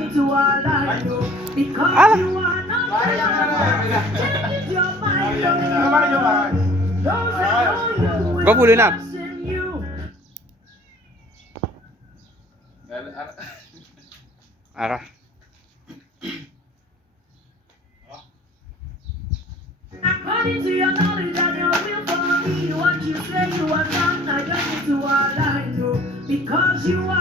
need to align you because Ah! you are not change your mind. Those that know you Go, will pulo na. trust in you. Ara. According to your knowledge and your will for me, what you say you are done, I don't need to align you because you are